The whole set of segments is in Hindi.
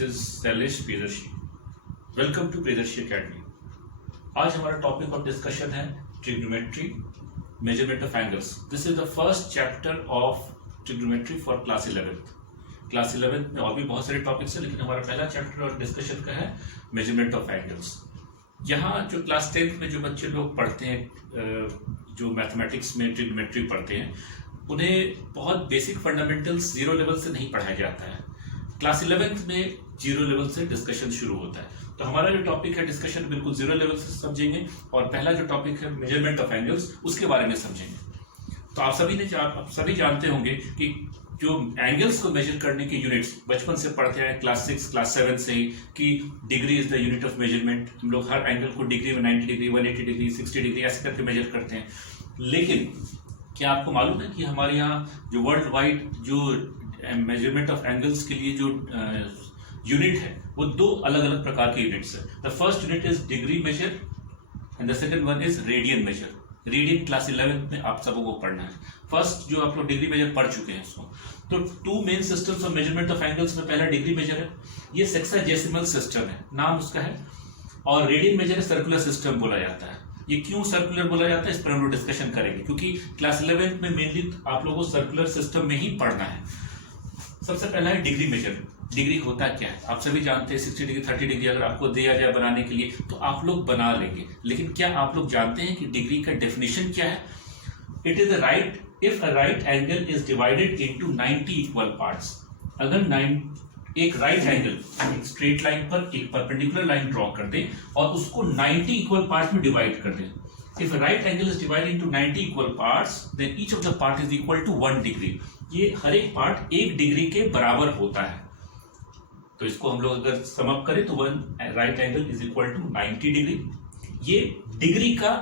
This is Shailesh Priyadarshi. Welcome to Priyadarshi academy. आज हमारा टॉपिक ऑफ डिस्कशन है trigonometry, measurement of angles. This is the first chapter of trigonometry for class 11th। Class 11th में और भी बहुत सारे टॉपिक्स हैं, लेकिन हमारा पहला चैप्टर और डिस्कशन का है मेजरमेंट ऑफ एंगल्स। यहाँ जो क्लास 10th में जो बच्चे लोग पढ़ते हैं, जो मैथमेटिक्स में ट्रिग्नोमेट्री पढ़ते हैं, उन्हें बहुत बेसिक फंडामेंटल्स जीरो लेवल से नहीं पढ़ाया जाता है। क्लास 11th में जीरो लेवल से डिस्कशन शुरू होता है। तो हमारा जो टॉपिक है डिस्कशन बिल्कुल जीरो लेवल से समझेंगे, और पहला जो टॉपिक है मेजरमेंट ऑफ एंगल्स, उसके बारे में समझेंगे। तो आप सभी जानते होंगे कि जो एंगल्स को मेजर करने के यूनिट्स बचपन से पढ़ते हैं, क्लास 6 क्लास 7 से ही, कि degree is the unit of measurement. हम लोग हर एंगल को डिग्री में 90 डिग्री 180 डिग्री 60 डिग्री ऐसे करके मेजर करते हैं। लेकिन क्या आपको मालूम है कि हमारे यहाँ जो वर्ल्ड वाइड जो मेजरमेंट ऑफ एंगल्स के लिए जो यूनिट है वो दो अलग अलग प्रकार के यूनिट्स है। The first unit is degree measure and the second one is radian measure. Radian class 11th में आप सबको पढ़ना है। फर्स्ट जो आप लोग डिग्री मेजर पढ़ चुके हैं उसको। तो two main systems of measurement of angles में पहला डिग्री मेजर है, ये सेक्साडेसिमल सिस्टम है, नाम उसका है। और रेडियन मेजर है सर्कुलर सिस्टम बोला जाता है। ये क्यों सर्कुलर बोला जाता है इस पर हम लोग डिस्कशन करेंगे, क्योंकि क्लास 11th में मेनली आप लोगों को सर्कुलर सिस्टम में ही पढ़ना है। सबसे पहला है डिग्री मेजर। डिग्री होता क्या है आप सभी जानते हैं। 60 डिग्री 30 डिग्री अगर आपको दिया जाए बनाने के लिए तो आप लोग बना लेंगे, लेकिन क्या आप लोग जानते हैं कि डिग्री का डेफिनेशन क्या है? It is right if a right angle is divided into 90 equal parts. अगर एक राइट एंगल एक स्ट्रेट लाइन पर एक परपेंडिकुलर लाइन ड्रॉ कर दें और उसको 90 इक्वल पार्ट्स में डिवाइड कर दें। If a right angle is divided into 90 equal parts, then each of the part is equal to 1 degree. ये हर एक पार्ट 1 डिग्री के बराबर होता है। तो इसको हम लोग अगर सम अप करें तो one right angle is equal to 90 degree. ये डिग्री का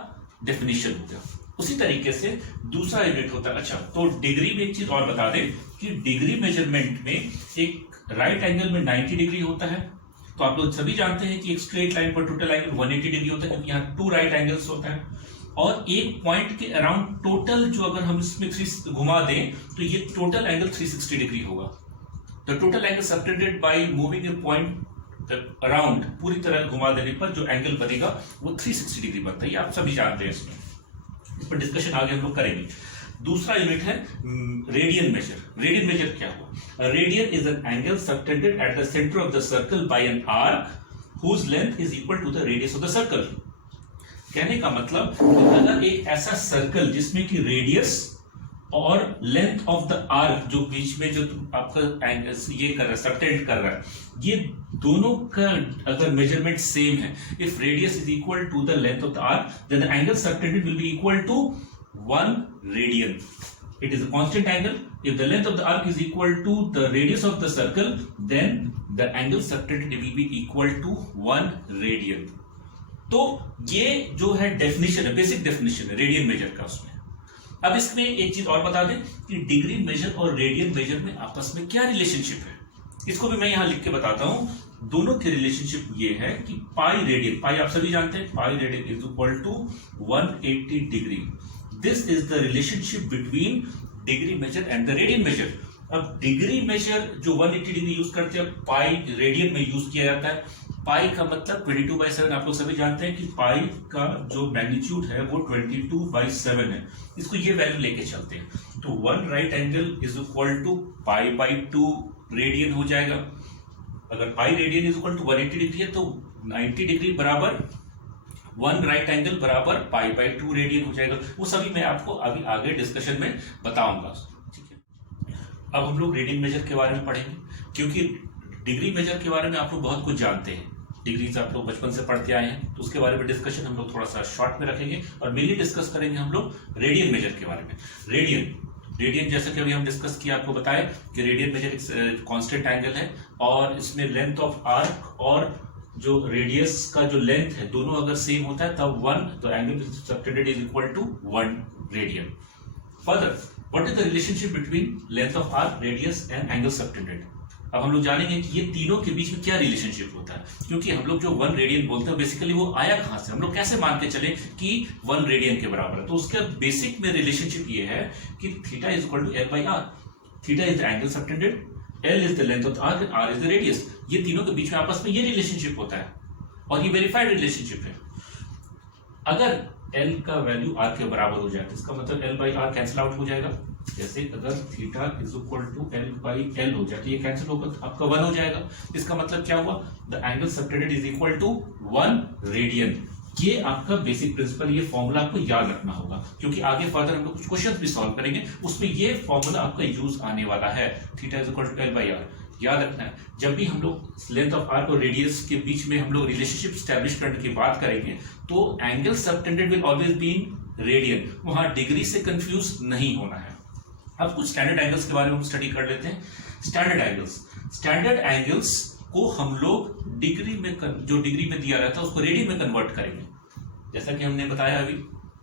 डेफिनेशन हो गया। उसी तरीके से दूसरा यूनिट होता है। अच्छा, तो डिग्री में एक चीज और बता दें कि डिग्री मेजरमेंट में एक राइट एंगल में 90 डिग्री होता है। तो आप लोग सभी जानते हैं कि एक स्ट्रेट लाइन पर टोटल एंगल 180 डिग्री होता है, क्योंकि यहाँ 2 राइट एंगल्स होता है। और एक पॉइंट के अराउंड टोटल जो अगर हम इसमें 3 घुमा दें तो ये टोटल एंगल 360 डिग्री होगा। The total angle subtended by moving A point around, पूरी तरह घुमा देने पर जो एंगल बनेगा वो 360 डिग्री बनता है। ये आप सभी जानते हैं। इस पर डिस्कशन आगे हम लोग करेंगे। दूसरा यूनिट है रेडियन मेजर। रेडियन मेजर क्या हुआ? Radian is an angle subtended at the centre of the circle by an arc whose length is equal to the radius of the circle. कहने का मतलब अगर एक ऐसा सर्कल जिसमें कि रेडियस और लेंथ ऑफ द आर्क जो बीच में जो आपका एंगल ये कर रहा है, सबटेंड कर रहा है, ये दोनों का अगर मेजरमेंट सेम है, if radius is equal to the length of the arc, then the angle subtended will be equal to 1 radian. It is a constant angle. If the length of the arc is equal to the radius of the circle, then the angle subtended will be equal to 1 radian. तो ये जो है डेफिनेशन है, बेसिक डेफिनेशन है रेडियन मेजर का। उसमें अब इसमें एक चीज और बता दें कि डिग्री मेजर और रेडियन मेजर में आपस में क्या रिलेशनशिप है, इसको भी मैं यहां लिख के बताता हूं। दोनों की रिलेशनशिप ये है कि पाई रेडियन, पाई आप सभी जानते हैं, pi radian is equal to 180 degree. This is the relationship between degree measure and the radian measure. अब डिग्री मेजर जो 180 डिग्री यूज करते हैं, पाई रेडियन में यूज किया जाता है। पाई का मतलब 22/7। आप लोग सभी जानते हैं कि पाई का जो मैग्नीट्यूड है वो 22/7 है। इसको ये वैल्यू लेके चलते हैं तो 1 right angle is equal to पाई/2 रेडियन हो जाएगा। अगर pi radian is equal to 180 degree है तो 90 डिग्री बराबर 1 राइट एंगल बराबर पाई/2 रेडियन हो जाएगा। वो सभी मैं आपको अभी आगे डिस्कशन में बताऊंगा। ठीक है, अब हम लोग रेडियन मेजर के बारे में पढ़ेंगे, क्योंकि डिग्री मेजर के बारे में आप लोग बहुत कुछ जानते हैं। डिग्री से आप लोग बचपन से पढ़ते आए हैं, तो उसके बारे में डिस्कशन हम लोग थोड़ा सा शॉर्ट में रखेंगे और मेनली डिस्कस करेंगे हम लोग रेडियन मेजर के बारे में। रेडियन जैसे कि अभी हम डिस्कस किया, आपको बताया कि रेडियन मेजर एक कांस्टेंट एंगल है, और इसमें लेंथ ऑफ आर्क और जो रेडियस का जो लेंथ है दोनों अगर सेम होता है तब 1 तो angle subtended is equal to 1 radian. Further, what is the relationship between length of arc, radius and angle subtended? अब हम लोग जानेंगे कि ये तीनों के बीच में क्या रिलेशनशिप होता है, क्योंकि हम लोग जो 1 रेडियन बोलते हैं बेसिकली वो आया कहां से, हम लोग कैसे मान के चले कि 1 रेडियन के बराबर है। तो उसका बेसिक में रिलेशनशिप ये है कि theta is equal to L/R। Theta is the angle subtended L is the length of the arc and R is the radius. ये तीनों के बीच में आपस में ये रिलेशनशिप होता है और ये वेरीफाइड रिलेशनशिप है। अगर L का वैल्यू R के बराबर हो जाए तो इसका मतलब L by R cancel out हो जाएगा। जैसे अगर theta is equal to L by L हो जाए तो ये कैंसिल होकर आपका 1 हो जाएगा। इसका मतलब क्या हुआ, the angle subtended is equal to 1 radian. ये आपका बेसिक प्रिंसिपल, ये फॉर्मूला आपको याद रखना होगा क्योंकि आगे फर्दर हम लोग कुछ क्वेश्चंस भी सॉल्व करेंगे, उसमें ये फॉर्मूला आपका यूज आने वाला है। Theta is equal to L by R याद रखना है। जब भी हम लोग लेंथ ऑफ आर्क और रेडियस के बीच में हम लोग रिलेशनशिप स्टैब्लिश करने की बात करेंगे तो angle subtended will always be in radian, वहां डिग्री से कंफ्यूज नहीं होना है। अब कुछ स्टैंडर्ड एंगल्स के बारे में हम स्टडी कर लेते हैं। स्टैंडर्ड एंगल्स को हम लोग डिग्री में जो डिग्री में दिया रहता है उसको रेडियन में कन्वर्ट करेंगे। जैसा कि हमने बताया अभी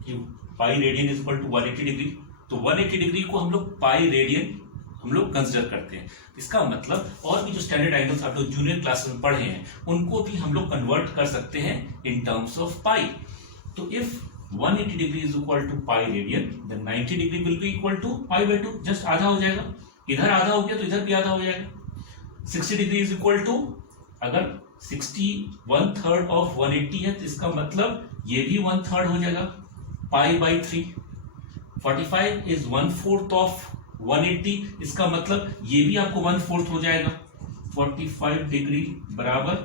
कि pi radian is equal to 180 degree, तो 180 डिग्री को हम लोग पाई रेडियन हम लोग कंसिडर करते हैं। इसका मतलब और भी जो स्टैंडर्ड एंगल्स आप लोग जूनियर क्लास में पढ़े हैं उनको भी हम लोग कन्वर्ट कर सकते हैं इन टर्म्स ऑफ पाई। तो if 180 degree is equal to pi radian then 90 degree will be equal to pi by 2, just आधा हो जाएगा। इधर आधा हो गया तो इधर भी आधा हो जाएगा। 60 डिग्री इज इक्वल टू, अगर 60 1/3 ऑफ 180 है तो इसका मतलब ये भी 1/3 हो जाएगा पाई बाई 3। 45 इज 1/4 ऑफ 180, इसका मतलब ये भी आपको 1/4 हो जाएगा। 45 डिग्री बराबर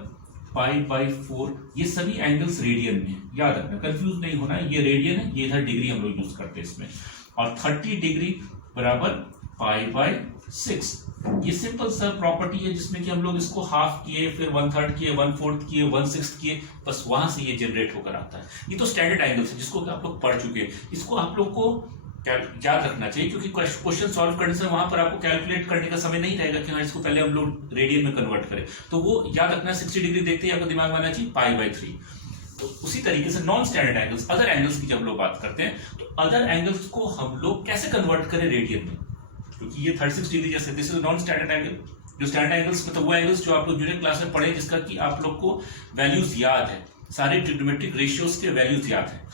पाई बाई 4। ये सभी एंगल्स रेडियन में, याद रखना, कंफ्यूज नहीं होना है, ये रेडियन है, ये इधर डिग्री हम लोग यूज करते हैं इसमें। और 30 डिग्री बराबर पाई बाई 6। ये सिंपल सा प्रॉपर्टी है जिसमें कि हम लोग इसको हाफ किए, फिर 1/3 किए, 1/4 किए, 1/6 किए, बस वहां से ये जनरेट होकर आता है। ये तो स्टैंडर्ड एंगल्स है जिसको आप लोग पढ़ चुके हैं। इसको आप लोग को याद रखना चाहिए क्योंकि क्वेश्चन सॉल्व करने से वहां पर आपको कैलकुलेट करने का समय नहीं रहेगा कि हाँ इसको पहले हम लोग रेडियन में कन्वर्ट करें। तो वो याद रखना, 60 डिग्री देखते ही आपको दिमाग में आना चाहिए पाई बाई 3। तो उसी तरीके से non standard angles, other angles की जब लोग बात करते हैं तो अदर एंगल्स को हम लोग कैसे कन्वर्ट करें रेडियन में, क्योंकि ये 36 डिग्री जैसे this is non standard angle. जो स्टैंडर्ड एंगल्स मतलब वो एंगल्स जो आप लोग जूनियर क्लास में पढ़े जिसका कि आप लोग को वैल्यूज याद है, सारे ट्रिग्नोमेट्रिक रेशियोज के वैल्यूज याद है।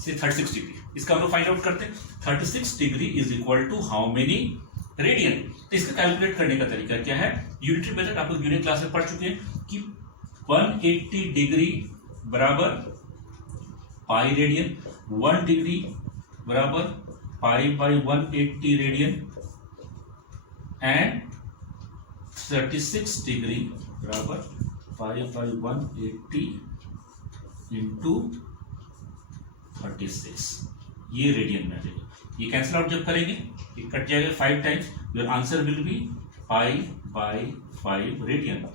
36 डिग्री, इसका हम लोग फाइंड आउट करते हैं। 36 degree is equal to how many radian. तो इसका कैलकुलेट करने का तरीका क्या है, यूनिटरी मेथड आप लोग जूनियर क्लास में पढ़ चुके हैं कि 180 डिग्री बराबर पाई रेडियन, 1 डिग्री बराबर पाई बाई 180 रेडियन एंड 36 डिग्री बराबर पाई बाई 180 इंटू 36, ये रेडियन में आ जाएगा। ये कैंसिल आउट जब करेंगे ये कट जाएगा 5 times, your answer will be pi by 5 radian.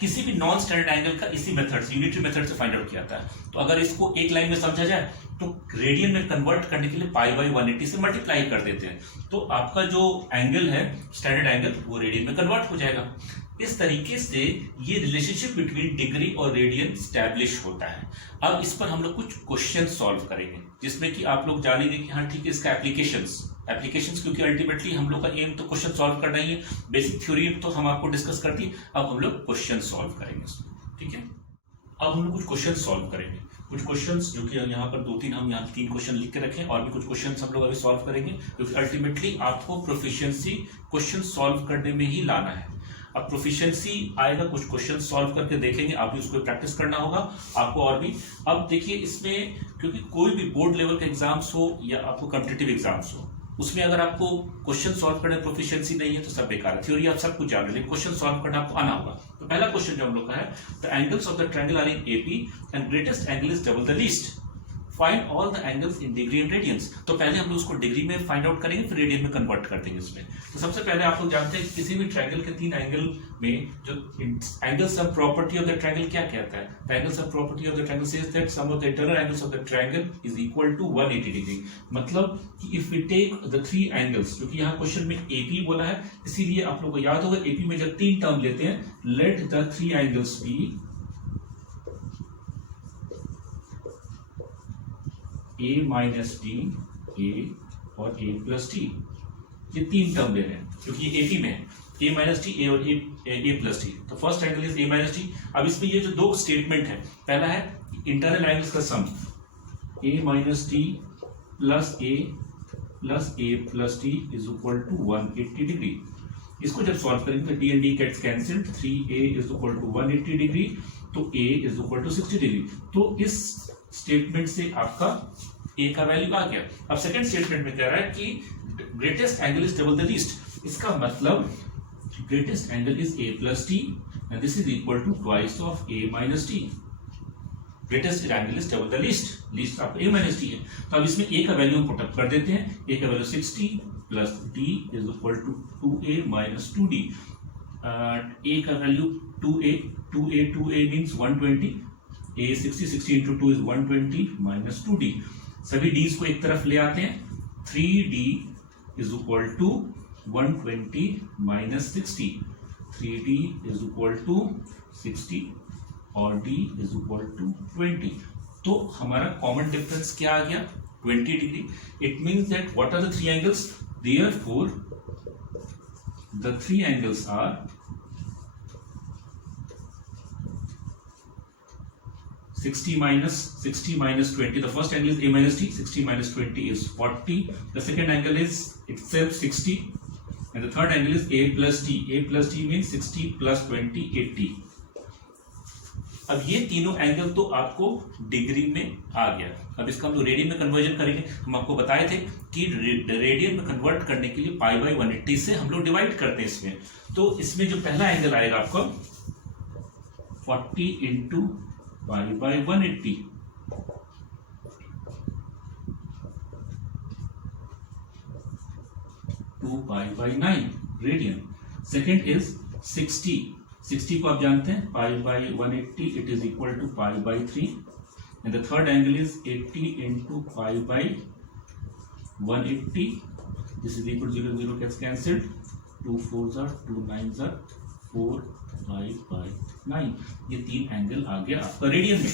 किसी भी नॉन स्टैंडर्ड एंगल का इसी मेथड से, यूनिटरी मेथड से फाइंड आउट किया जाता है। तो अगर इसको एक लाइन में समझा जाए तो रेडियन में कन्वर्ट करने के लिए पाई बाई 180 से मल्टीप्लाई कर देते हैं, तो आपका जो एंगल है स्टैंडर्ड एंगल वो रेडियन में कन्वर्ट हो जाएगा। इस तरीके से ये रिलेशनशिप बिटवीन डिग्री और रेडियन स्टैब्लिश होता है। अब इस पर हम लोग कुछ क्वेश्चन सॉल्व करेंगे जिसमें कि आप लोग जानेंगे कि हाँ ठीक है इसका एप्लीकेशंस क्योंकि अल्टीमेटली हम लोग का एम तो क्वेश्चन सॉल्व करना ही है। बेसिक थ्योरी तो हम आपको डिस्कस कर दी, अब हम लोग क्वेश्चन सॉल्व करेंगे इसमें, ठीक है। अब हम लोग कुछ क्वेश्चन सॉल्व करेंगे, कुछ क्वेश्चंस जो कि यहाँ पर 2-3 हम यहाँ 3 क्वेश्चन लिख के रखें और भी कुछ क्वेश्चंस हम लोग अभी सॉल्व करेंगे क्योंकि अल्टीमेटली आपको प्रोफिशिएंसी क्वेश्चन सॉल्व करने में ही लाना है। अब प्रोफिशिएंसी आएगा, कुछ क्वेश्चन सॉल्व करके देखेंगे, आप भी उसको प्रैक्टिस करना होगा आपको और भी। अब देखिए इसमें क्योंकि कोई भी बोर्ड लेवल के एग्जाम्स हो या आपको कॉम्पिटिटिव एग्जाम्स हो उसमें अगर आपको क्वेश्चन सॉल्व करने प्रोफिशिएंसी नहीं है तो सब बेकार है। थ्योरी आप सब कुछ जान लेकिन क्वेश्चन सॉल्व करना आपको आना होगा। तो पहला क्वेश्चन जो हम लोग का है, the angles of the triangle are in AP and greatest angle is double the least, find all the angles in degree and radians. तो पहले हम लोग उसको डिग्री में फाइंड आउट करेंगे फिर रेडियन में कन्वर्ट कर देंगे इसमें। तो सबसे पहले आप लोग जानते हैं किसी भी ट्रायंगल के 3 एंगल में जो angle sum property of the triangle क्या कहता है, the angle sum property of the triangle says that sum of the internal angles of the triangle is equal to 180 degree. मतलब कि if we take the 3 angles, क्योंकि यहाँ क्वेश्चन में एपी बोला है इसीलिए आप लोग को याद होगा एपी में जब 3 टर्म लेते हैं, let the 3 angles be a minus डी, ए और a प्लस डी। ये 3 टर्म ले रहे हैं क्योंकि ये एपी में है, a माइनस डी, ए और a प्लस डी। तो first angle is a minus D. अब इसमें ये जो 2 स्टेटमेंट है, पहला है इंटरनल एंगल्स का sum a minus d plus a plus d is equal to 180 degree. इसको जब सॉल्व करेंगे तो d and d gets cancelled, 3a is equal to 180 degree, तो a is equal to 60 degree. तो इस स्टेटमेंट से आपका a का वैल्यू आ गया। अब सेकंड स्टेटमेंट में कह रहा है कि greatest angle is double the least. इसका मतलब greatest angle is a plus t and this is equal to twice of a minus t। Greatest angle is double the least, least आपका a माइनस टी है। तो अब इसमें a का वैल्यू हम पुटअप कर देते हैं। a का value 60 plus d is equal to 2a minus 2d। a का value 2a means 120, a 60 into 2 is 120 minus 2d। सभी d's को एक तरफ ले आते हैं, 3d is equal to 120 minus 60, 3d is equal to 60 और d इज इक्वल टू 20। तो हमारा कॉमन डिफरेंस क्या आ गया, 20 degree. It means that what are the three angles, therefore the three angles are 60 minus 20. The first angle is a minus t. 60 minus 20 is 40. The second angle is itself 60, and the third angle is a plus t. A plus t means 60 plus 20, 80. अब ये तीनों एंगल तो आपको डिग्री में आ गया। अब इसका हम लोग रेडियन में कन्वर्जन करेंगे। हम आपको बताए थे कि रेडियन में कन्वर्ट करने के लिए पाई बाई 180 से हम लोग डिवाइड करते हैं इसमें। तो इसमें जो पहला एंगल आएगा आपका 40 into pi by 180, two pi by 9 radian. Second is 60 को आप जानते हैं, pi by 180 it is equal to pi by 3। And the third angle is 80 into pi by 180, this is equal 0 0 gets cancelled, 2 4s are 2 9s are 4 5 by 9। ये तीन एंगल आ गया आपका रेडियन में।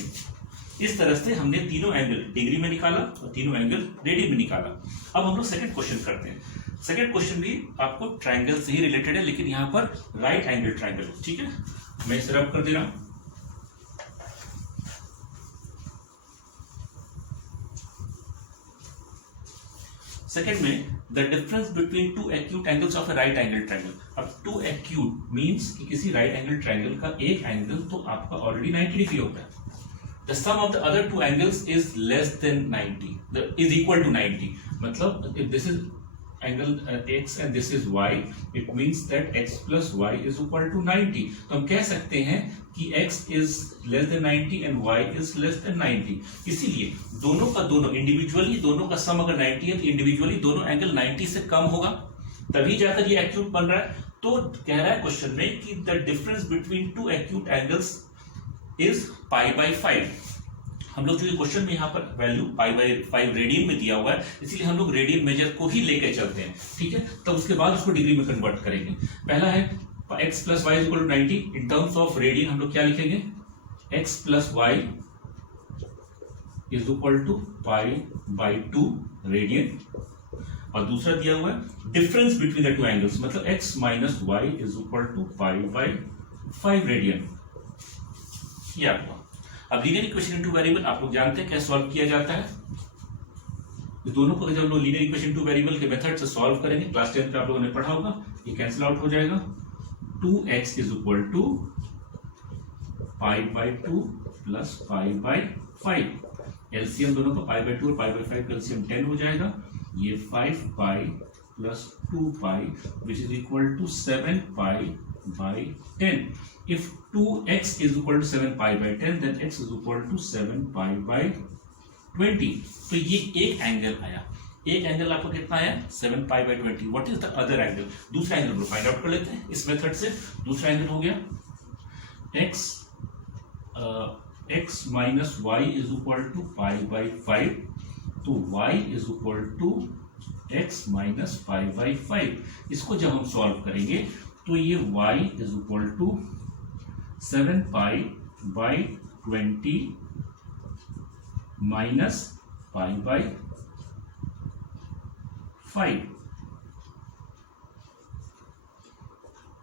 इस तरह से हमने तीनों एंगल डिग्री में निकाला और तीनों एंगल रेडियन में निकाला। अब हम लोग सेकंड क्वेश्चन करते हैं। सेकंड क्वेश्चन भी आपको ट्रायंगल से ही रिलेटेड है, लेकिन यहां पर राइट एंगल ट्रायंगल। ठीक है, मैं इसे रब कर दे रहा हूं। सेकेंड में the difference between two acute angles of A right angle triangle. अब टू एक्यूट मींस कि किसी राइट एंगल ट्रायंगल का एक एंगल तो आपका ऑलरेडी 90 डिग्री होता है। The sum of the other two angles is less than 90, is equal to 90. मतलब if this is angle x and this is y, it means that x plus y is equal to 90. तो हम कह सकते हैं कि x is less than 90 and y is less than 90. इसीलिए दोनों का दोनों इंडिविजुअली, दोनों का सम अगर 90 है तो इंडिविजुअली दोनों एंगल 90 से कम होगा, तभी जाकर ये एक्यूट बन रहा है। तो कह रहा है क्वेश्चन में कि the difference between two acute angles is pi by 5। हम लोग जो क्वेश्चन में यहाँ पर वैल्यू पाई बाई 5 रेडियन में दिया हुआ है, इसलिए हम लोग रेडियन मेजर को ही लेके चलते हैं। ठीक है, तब उसके बाद उसको डिग्री में कन्वर्ट करेंगे। पहला है x plus Y equal to 90। In terms of radian हम लोग क्या लिखेंगे, x plus Y is equal to pi by 2 radian. और दूसरा दिया हुआ है difference between the two angles, मतलब x minus Y is equal to pi by 5 radian. ये आपका। अब लीनियर इक्वेशन इनटू वेरिएबल आप लोग जानते हैं कैसे सॉल्व किया जाता है। तो दोनों को जब हम लोग लीनियर इक्वेशन इनटू वेरिएबल के मेथड से सॉल्व करेंगे, क्लास 10 पे आप लोगों ने पढ़ा होगा, ये कैंसिल आउट हो जाएगा। 2x is equal to pi by 2 plus pi by 5। LCM दोनों का पाई बाई 2 और पाई बाई 5 का एलसीएम 10 हो जाएगा। ये 5 pi plus 2 pi which is equal to 7 pi by 10. If 2x is equal to 7 pi by 10, then x is equal to 7 pi by 20. तो ये एक एंगल आया। एक एंगल आपको कितना आया, 7 pi by 20. What is the other angle? दूसरा एंगल को फाइंड आउट कर लेते हैं इस मेथड से। दूसरा एंगल हो गया x minus Y is equal to pi by 5। तो y is equal to x minus pi by 5। इसको जब हम सॉल्व करेंगे तो ये y is equal to 7 pi by 20 minus pi by 5।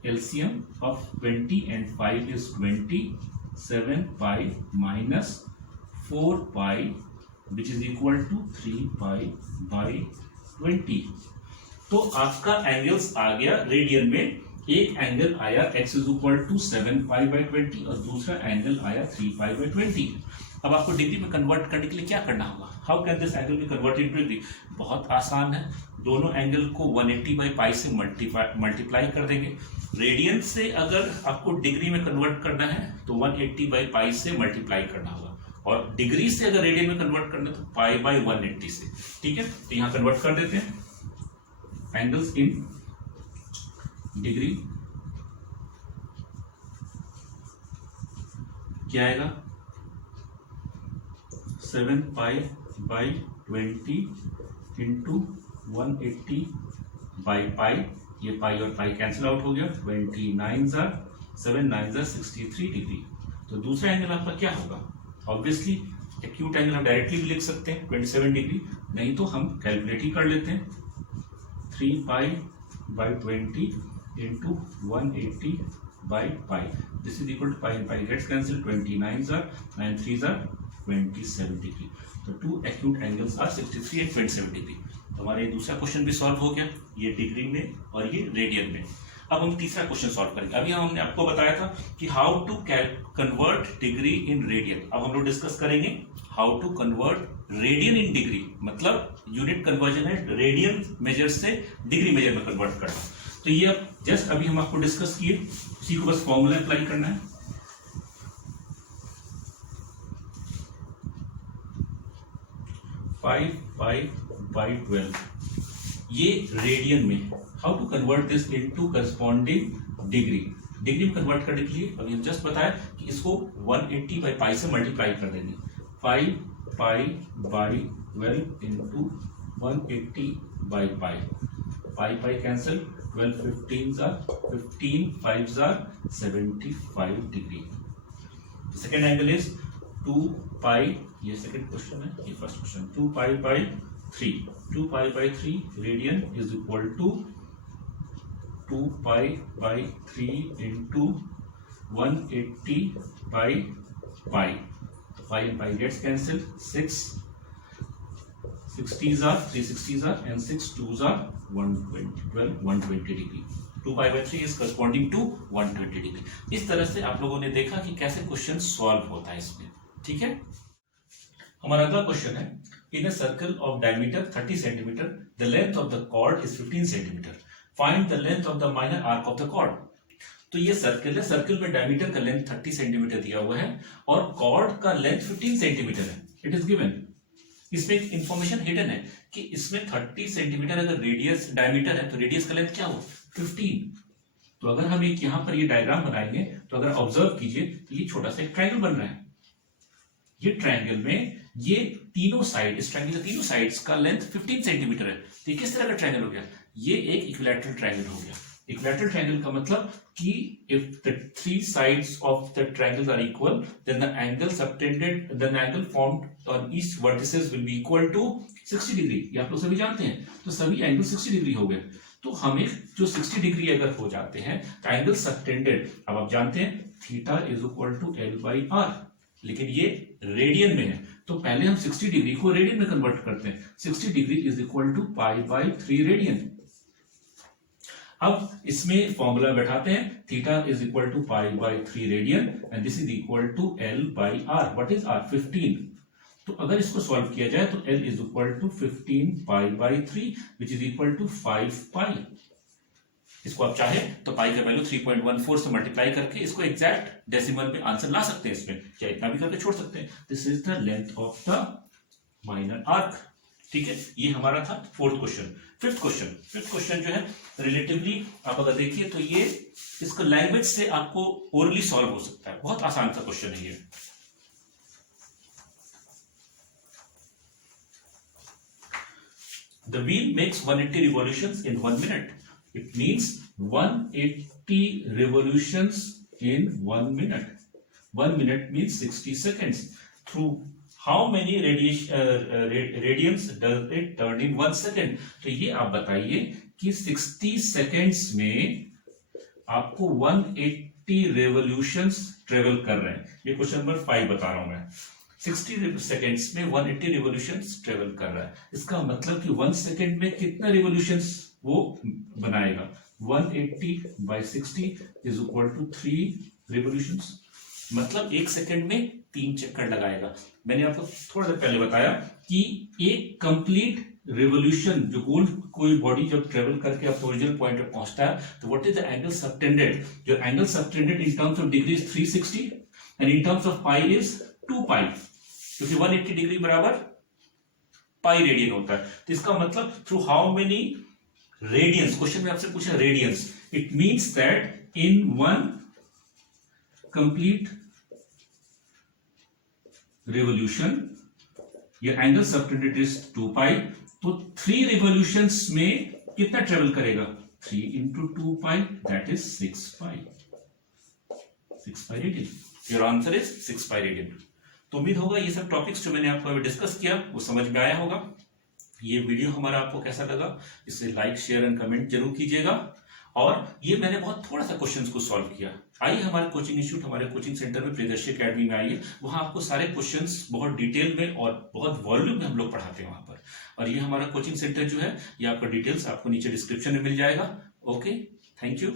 LCM of 20 and 5 is 20। 7 pi minus 4 pi which is equal to 3 pi by 20। तो आपका एंगल्स आ गया रेडियन में एक एंगल आया x इज इक्वल टू 7π/20 और दूसरा एंगल आया 3π/20। अब आपको डिग्री में कन्वर्ट करने के लिए क्या करना होगा? How can this angle be converted two degree? बहुत आसान है, दोनों एंगल को 180/π से मल्टीप्लाई कर देंगे। रेडियन से अगर आपको डिग्री में कन्वर्ट करना है तो 180/π से मल्टीप्लाई करना होगा, और डिग्री से अगर रेडियन में कन्वर्ट करना है तो π/180 से। ठीक है, तो यहां कन्वर्ट कर देते हैं एंगल्स इन डिग्री। क्या आएगा? 7π/20 इंटू 180/π। ये पाई और पाई कैंसिल आउट हो गया, 7 9 डिग्री। तो दूसरा एंगल आपका क्या होगा? ऑब्वियसली एक्यूट एंगल हम डायरेक्टली भी लिख सकते हैं 27 डिग्री, नहीं तो हम कैलकुलेट ही कर लेते हैं। 3π/20 into 180/π। This is equal to pi and pi gets cancel, 29 9 3 27 degree. तो two acute angles are 63 and 27 degree. तो हमारा ये दूसरा क्वेश्चन भी सॉल्व हो गया, ये डिग्री में और ये रेडियन में। अब हम तीसरा क्वेश्चन सॉल्व करेंगे। अभी हमने आपको बताया था कि how to convert degree in radian. अब हम लोग डिस्कस करेंगे how to convert radian in degree, मतलब यूनिट कन्वर्जन है रेडियन मेजर से डिग्री मेजर में कन्वर्ट करना। तो ये अब जस्ट अभी हम आपको डिस्कस किए, उसी को बस फॉर्मूला अप्लाई करना है। π/12 ये रेडियन में। How to convert this into corresponding degree. Degree में कन्वर्ट करने के लिए अभी हम जस्ट बताया कि इसको 180/π से मल्टीप्लाई कर देंगे। 5π/12 into 180/π। Pi cancel, 12 15 5 75 degree. Second angle is 2π, ये सेकेंड क्वेश्चन है, ये first question. 2π/3 radian is equal to 2π/3 into 180/π। Pi and pi gets cancel, 6 60s are 360s are and 6 2s are 120 degree. 2π/3 is corresponding to 120 degree. इस तरह से आप लोगों ने देखा कि कैसे क्वेश्चन सॉल्व होता है इसमें। ठीक है, हमारा अगला क्वेश्चन है, in a circle of diameter 30 centimetre the length of the chord is 15 centimetre, find the length of the minor arc of the chord. तो ये सर्कल है, सर्कल में डायमीटर का लेंथ 30 सेंटीमीटर दिया हुआ है और कॉर्ड का लेंथ 15 सेंटीमीटर है, इट इज गिवन। इसमें एक इंफॉर्मेशन हिडन है कि इसमें 30 सेंटीमीटर अगर रेडियस डायमीटर है तो रेडियस का लेंथ क्या हो? 15। तो अगर हम एक यहां पर ये डायग्राम बनाएंगे तो अगर ऑब्जर्व कीजिए तो ये छोटा सा एक ट्रायंगल बन रहा है। ये ट्रायंगल में ये तीनों साइड, इस ट्रायंगल के तीनों साइड्स का लेंथ 15 सेंटीमीटर है। तो ये किस तरह का ट्रायंगल हो गया? ये एक इक्विलैटरल ट्रायंगल हो गया। इक्विलैटरल ट्रायंगल का मतलब कि if the three sides of the triangle are equal, then the angle subtended, then the angle formed on each vertices will be equal to 60 degree. ये आप लोग सभी जानते हैं। तो सभी एंगल 60 डिग्री हो गए। तो हमें जो 60 डिग्री अगर हो जाते हैं तो एंगल सबटेंडेड, अब आप जानते हैं theta is equal to L/R, लेकिन ये रेडियन में है तो पहले हम 60 डिग्री को रेडियन में कन्वर्ट करते हैं। 60 degree is equal to π/3 radian. अब इसमें फॉर्मूला बैठाते हैं, theta is equal to π/3 radian and this is equal to L/R। What is R? 15। तो अगर इसको सॉल्व किया जाए तो L is equal to 15 π/3 which is equal to 5π। इसको आप चाहे तो पाई का वैल्यू 3.14 से मल्टीप्लाई करके इसको एग्जैक्ट डेसिमल में आंसर ला सकते हैं। इसमें क्या इतना भी करके छोड़ सकते हैं। This is the length of the minor arc. ठीक है, ये हमारा था फोर्थ क्वेश्चन। फिफ्थ क्वेश्चन जो है रिलेटिवली आप अगर देखिए तो ये इसको लैंग्वेज से आपको ओरली सॉल्व हो सकता है, बहुत आसान सा क्वेश्चन है ये। The wheel makes 180 revolutions in 1 minute. It means 180 revolutions in 1 minute. 1 minute means 60 seconds. Through how many radians does it turn in 1 second? तो ये आप बताइए कि 60 seconds में आपको 180 revolutions ट्रेवल कर रहे हैं। ये क्वेश्चन नंबर 5 बता रहा हूं मैं। 60 सेकेंड्स में 180 रिवोल्यूशंस ट्रेवल कर रहा है। इसका मतलब कि 1 सेकेंड में कितना रिवोल्यूशंस वो बनाएगा? 180/60 इज इक्वल टू 3 रिवोल्यूशंस। मतलब 1 सेकंड में 3 चक्कर लगाएगा। मैंने आपको थोड़ा सा पहले बताया कि एक कंप्लीट रिवोल्यूशन, जो गोल कोई बॉडी जब ट्रेवल करके अपने ओरिजिनल पॉइंट पे पहुंचता है, तो what is the angle subtended? जो angle subtended in terms of degree is 360 and in terms of pi is 2 pi, क्योंकि 180 डिग्री बराबर पाई रेडियन होता है। तो इसका मतलब through how many radians, question में आपसे पूछा radians, it means that in one complete revolution your angle subtended is 2 pi, तो 3 revolutions में कितना ट्रेवल करेगा? 3 into 2 pi, that is 6 pi. 6 pi radian. Your answer is 6 pi radian. तो उम्मीद होगा ये सब टॉपिक्स जो मैंने आपको अभी डिस्कस किया वो समझ में आया होगा। ये वीडियो हमारा आपको कैसा लगा, इसे लाइक शेयर एंड कमेंट जरूर कीजिएगा। और ये मैंने बहुत थोड़ा सा क्वेश्चंस को सॉल्व किया। आइए हमारे कोचिंग इंस्टीट्यूट, हमारे कोचिंग सेंटर में, प्रियदर्शी एकेडमी में आइए, वहां आपको सारे क्वेश्चंस बहुत डिटेल में और बहुत वॉल्यूम में हम लोग पढ़ाते हैं वहां पर। और ये हमारा कोचिंग सेंटर जो है, ये आपका डिटेल्स आपको नीचे डिस्क्रिप्शन में मिल जाएगा। Okay, thank you.